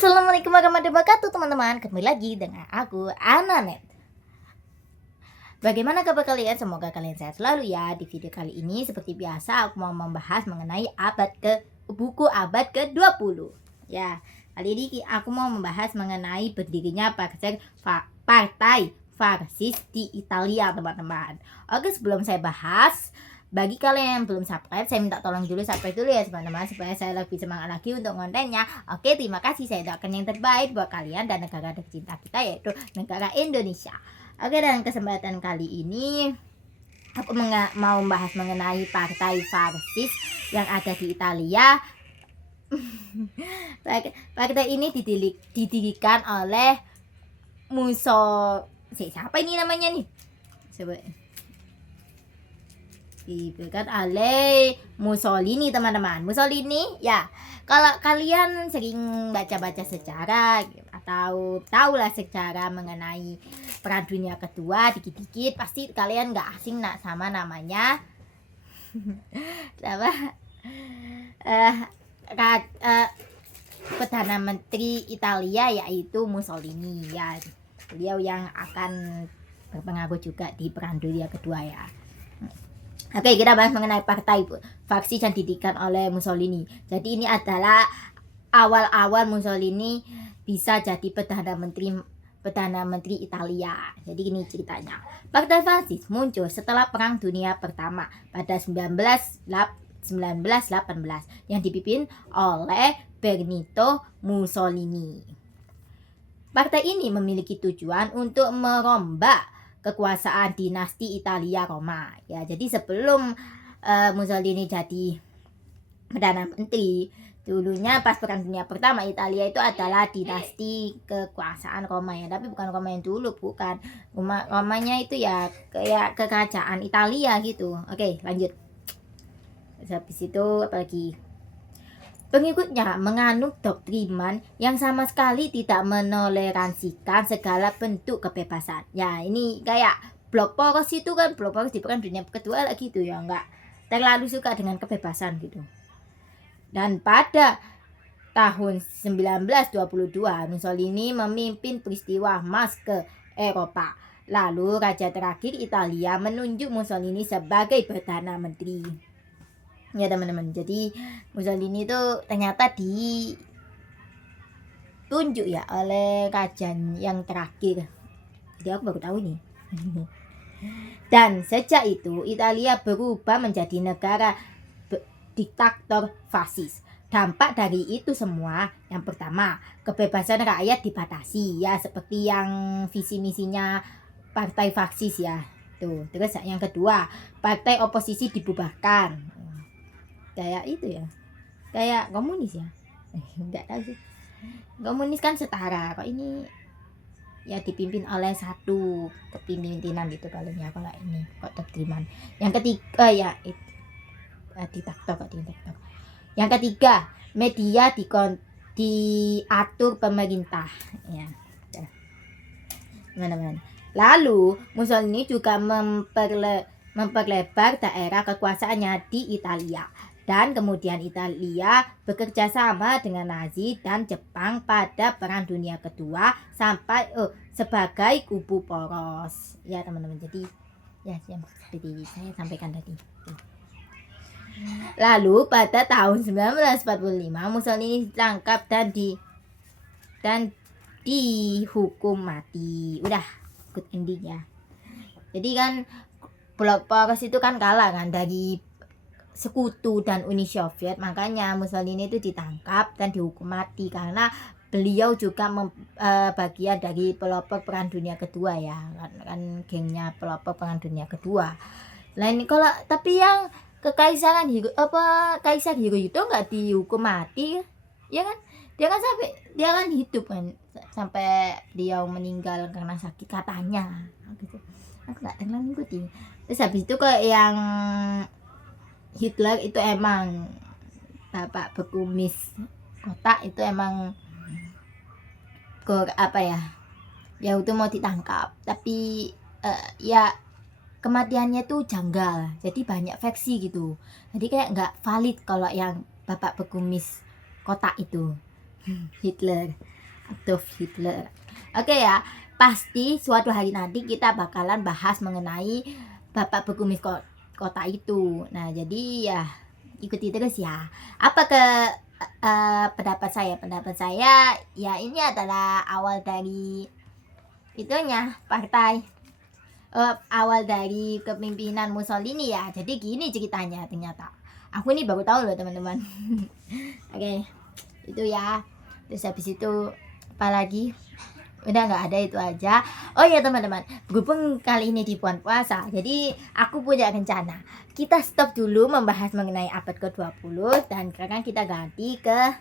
Assalamualaikum warahmatullahi wabarakatuh teman-teman. Kembali lagi dengan aku Ananet. Bagaimana kabar kalian? Semoga kalian sehat selalu ya. Di video kali ini seperti biasa aku mau membahas mengenai buku abad ke-20. Ya, kali ini aku mau membahas mengenai berdirinya partai fasis di Italia, teman-teman. Oke, sebelum saya bahas, bagi kalian yang belum subscribe, saya minta tolong dulu subscribe dulu ya teman-teman, supaya saya lebih semangat lagi untuk kontennya. Oke, terima kasih. Saya doakan yang terbaik buat kalian dan negara tercinta kita, yaitu negara Indonesia. Oke, dan kesempatan kali ini aku mau membahas mengenai partai fasis yang ada di Italia. Partai ini didirikan oleh siapa ini namanya nih? Coba. Diberikan oleh Mussolini, teman-teman. Mussolini, ya, kalau kalian sering baca-baca sejarah atau tahulah sejarah mengenai Perang Dunia Kedua dikit-dikit, pasti kalian nggak asing sama namanya Perdana Menteri Italia, yaitu Mussolini ya. Beliau yang akan berpengaruh juga di Perang Dunia Kedua ya. Oke, kita bahas mengenai partai fasis yang didirikan oleh Mussolini. Jadi ini adalah awal-awal Mussolini bisa jadi Perdana Menteri Italia. Jadi ini ceritanya. Partai fasis muncul setelah Perang Dunia Pertama pada 1918 yang dipimpin oleh Benito Mussolini. Partai ini memiliki tujuan untuk merombak kekuasaan dinasti Italia Roma ya. Jadi sebelum Mussolini jadi Perdana Menteri, dulunya pas Perang Dunia Pertama Italia itu adalah dinasti kekuasaan Roma ya, tapi bukan Roma yang dulu, bukan. Romanya itu ya kayak kerajaan Italia gitu. Oke, lanjut. Habis itu apalagi? Pengikutnya menganut doktrinan yang sama sekali tidak menoleransikan segala bentuk kebebasan. Ya, ini kayak Blok Poros itu kan, Blok Poros di Perang Dunia Kedua lagi gitu ya, nggak terlalu suka dengan kebebasan gitu. Dan pada tahun 1922 Mussolini memimpin peristiwa emas ke Eropa. Lalu raja terakhir Italia menunjuk Mussolini sebagai Perdana Menteri. Ya teman-teman, jadi Mussolini itu ternyata ditunjuk ya oleh raja yang terakhir. Jadi aku baru tahu nih. Dan sejak itu Italia berubah menjadi negara diktator fasis. Dampak dari itu semua, yang pertama, kebebasan rakyat dibatasi ya, seperti yang visi misinya partai fasis ya. Tuh, terus yang kedua, partai oposisi dibubarkan. Kayak itu ya, kayak komunis ya. Enggak tahu sih, komunis kan setara, kok ini ya dipimpin oleh satu kepemimpinan gitu paling ya. Kalau ini kok doktrinan. Yang ketiga ya diktator. Yang ketiga, media diatur pemerintah ya. Teman-teman, lalu Mussolini juga memperlebar daerah kekuasaannya di Italia. Dan kemudian Italia bekerja sama dengan Nazi dan Jepang pada Perang Dunia Kedua sampai sebagai kubu poros. Ya teman-teman, jadi ya seperti saya sampaikan tadi. Lalu pada tahun 1945 Mussolini ditangkap dan dihukum mati. Udah, good ending ya. Jadi kan Blok Poros itu kan kalah kan dari Sekutu dan Uni Soviet, makanya Mussolini itu ditangkap dan dihukum mati karena beliau juga bagian dari pelopor Perang Dunia Kedua ya, kan gengnya pelopor Perang Dunia Kedua. Lain kalau tapi yang Kaisar Hirohito nggak dihukum mati ya kan, dia kan hidup kan sampai dia meninggal karena sakit katanya gitu. Aku nggak terlalu ngikutin. Terus habis itu ke yang Hitler itu emang bapak bekumis kotak itu emang ya itu mau ditangkap, tapi ya kematiannya tuh janggal, jadi banyak versi gitu. Jadi kayak nggak valid kalau yang bapak bekumis kotak itu. Hitler. Adolf Hitler. Oke ya, pasti suatu hari nanti kita bakalan bahas mengenai Bapak pengemis kota itu. Nah, jadi ya ikuti terus ya. Apa pendapat saya? Pendapat saya ya ini adalah awal dari itunya partai awal dari kepemimpinan Mussolini ya. Jadi gini ceritanya ternyata. Aku ini baru tahu loh teman-teman. Oke, itu ya. Terus habis itu apalagi? Udah nggak ada, itu aja. Oh ya teman-teman, berhubung kali ini di bulan puasa, jadi aku punya rencana. Kita stop dulu membahas mengenai abad ke-20 dan sekarang kita ganti ke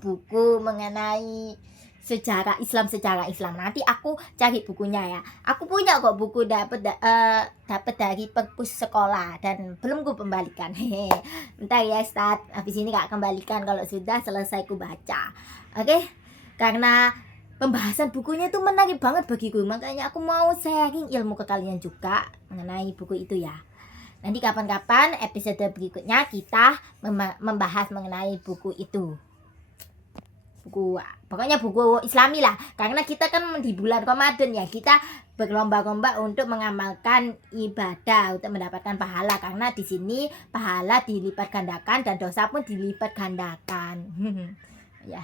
buku mengenai sejarah Islam. Nanti aku cari bukunya ya. Aku punya kok buku dapat dari perpus sekolah dan belum ku kembalikan. Hehe. Bentar ya, start. Habis ini Kak kembalikan kalau sudah selesai ku baca. Oke? Karena pembahasan bukunya itu menarik banget bagiku, makanya aku mau sharing ilmu ke kalian juga mengenai buku itu ya. Nanti kapan-kapan episode berikutnya kita membahas mengenai buku itu. Pokoknya buku Islami lah, karena kita kan di bulan Ramadan ya, kita berlomba-lomba untuk mengamalkan ibadah untuk mendapatkan pahala, karena di sini pahala dilipat gandakan dan dosa pun dilipat gandakan. Ya.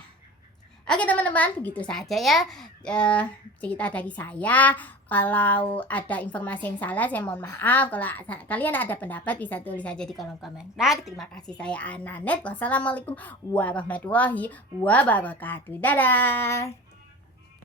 Oke teman-teman, begitu saja ya cerita dari saya. Kalau ada informasi yang salah saya mohon maaf. Kalau kalian ada pendapat bisa tulis saja di kolom komentar. Terima kasih, saya Ananet. Wassalamualaikum warahmatullahi wabarakatuh. Dadah.